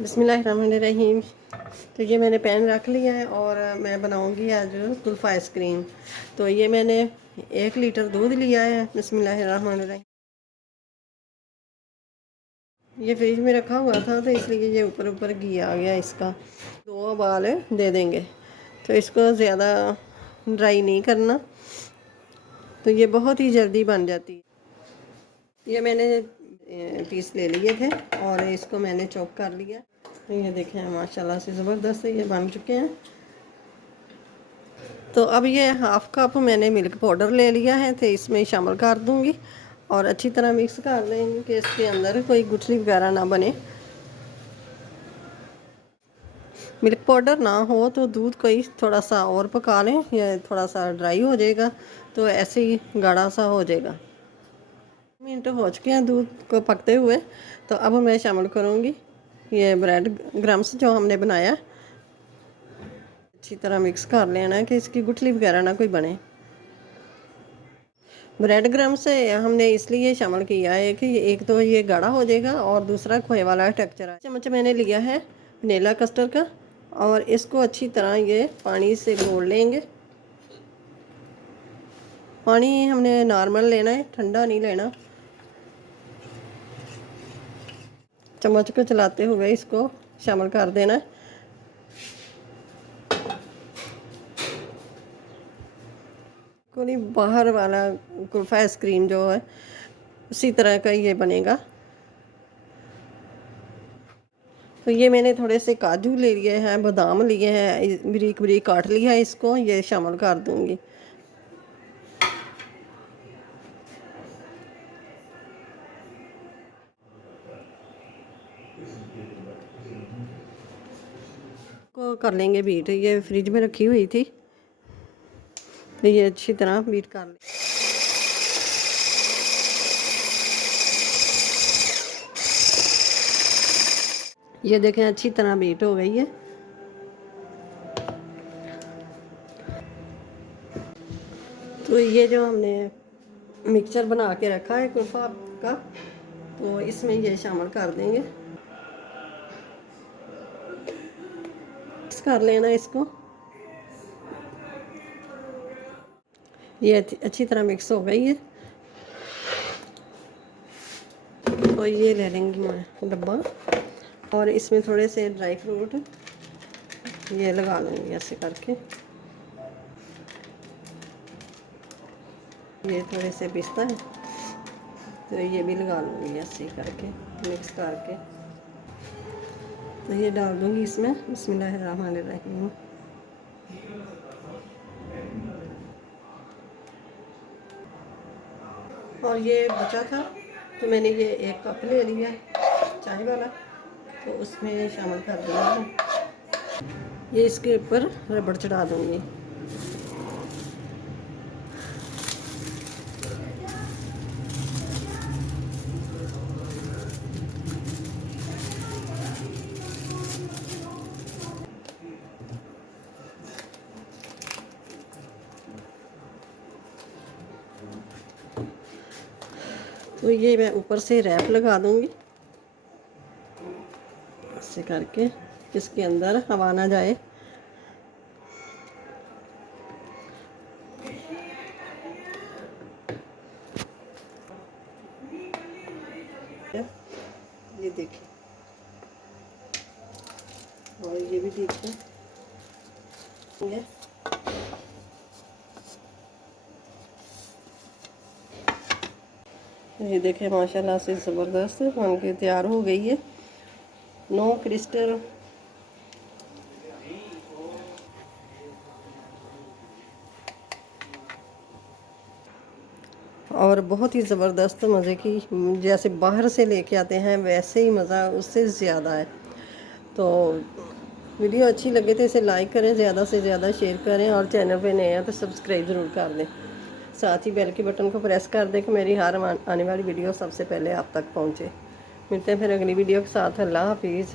बिस्मिल्लाहिर्रहमानिर्रहीम। तो ये मैंने पैन रख लिया है और मैं बनाऊँगी आज कुल्फ़ा आइसक्रीम। तो ये मैंने एक लीटर दूध लिया है, बिस्मिल्लाहिर्रहमानिर्रहीम। ये फ्रिज में रखा हुआ था तो इसलिए ये ऊपर ऊपर घी आ गया इसका। दो बाल दे देंगे तो इसको ज़्यादा ड्राई नहीं करना। तो ये बहुत ही जल्दी बन जाती है। ये मैंने पीस ले लिए थे और इसको मैंने चॉप कर लिया। ये देखें, माशाल्लाह से ज़बरदस्त ये बन चुके हैं। तो अब ये हाफ़ कप मैंने मिल्क पाउडर ले लिया है तो इसमें शामिल कर दूँगी और अच्छी तरह मिक्स कर लेंगे कि इसके अंदर कोई गुठली वगैरह ना बने। मिल्क पाउडर ना हो तो दूध कोई थोड़ा सा और पका लें, या थोड़ा सा ड्राई हो जाएगा तो ऐसे ही गाढ़ा सा हो जाएगा। मिनट हो चुके हैं दूध को पकते हुए तो अब मैं शामिल करूँगी। ये ब्रेड ग्राम्स जो हमने बनाया, अच्छी तरह मिक्स कर लेना है कि इसकी गुठली वगैरह ना कोई बने। ब्रेड ग्राम से हमने इसलिए शामिल किया है कि एक तो ये गाढ़ा हो जाएगा और दूसरा खोए वाला टेक्चर है चम्मच मैंने लिया है वनीला कस्टर्ड का और इसको अच्छी तरह ये पानी से घोल लेंगे। पानी हमने नॉर्मल लेना है, ठंडा नहीं लेना। चम्मच को चलाते हुए इसको शामिल कर देना है। कोई बाहर वाला कुल्फ़ा आइसक्रीम जो है, उसी तरह का ये बनेगा। तो ये मैंने थोड़े से काजू ले लिए हैं, बादाम लिए हैं बरीक बरीक काट लिया है इसको, ये शामिल कर दूँगी। कर लेंगे बीट ये फ्रिज में रखी हुई थी। तो ये अच्छी तरह बीट कर लें। ये देखें, अच्छी तरह बीट हो गई है। तो ये जो हमने मिक्सचर बना के रखा है, कुल्फा का तो इसमें ये शामिल कर देंगे। मिक्स कर लेना इसको। ये अच्छी तरह मिक्स हो गई है। तो ये ले लेंगी मैं डब्बा। और इसमें थोड़े से ड्राई फ्रूट ये लगा लूँगी ऐसे करके। ये थोड़े से पिस्ता है तो ये भी लगा लूँगी ऐसे करके मिक्स करके। तो ये डाल दूँगी इसमें। बिस्मिल्लाहिर्रहमानिर्रहीम। और ये बचा था तो मैंने ये एक कप ले लिया चाय वाला तो उसमें शामिल कर दिया। ये इसके ऊपर रबड़ चढ़ा दूँगी। तो ये मैं ऊपर से रैप लगा दूँगी। ऐसे करके इसके अंदर हवा ना जाए। ये देखिए। और ये भी देखिए ये देखें, माशाल्लाह से ज़बरदस्त बन के तैयार हो गई है। No crystal. और बहुत ही ज़बरदस्त मज़े की, जैसे बाहर से लेके आते हैं, वैसे ही मज़ा उससे ज़्यादा है। तो वीडियो अच्छी लगे तो इसे लाइक करें, ज़्यादा से ज़्यादा शेयर करें और चैनल पे नए हैं तो सब्सक्राइब ज़रूर कर दें। साथ ही बेल के बटन को प्रेस कर दें कि मेरी हर आने वाली वीडियो सबसे पहले आप तक पहुँचे। मिलते हैं फिर अगली वीडियो के साथ। अल्लाह हाफिज़।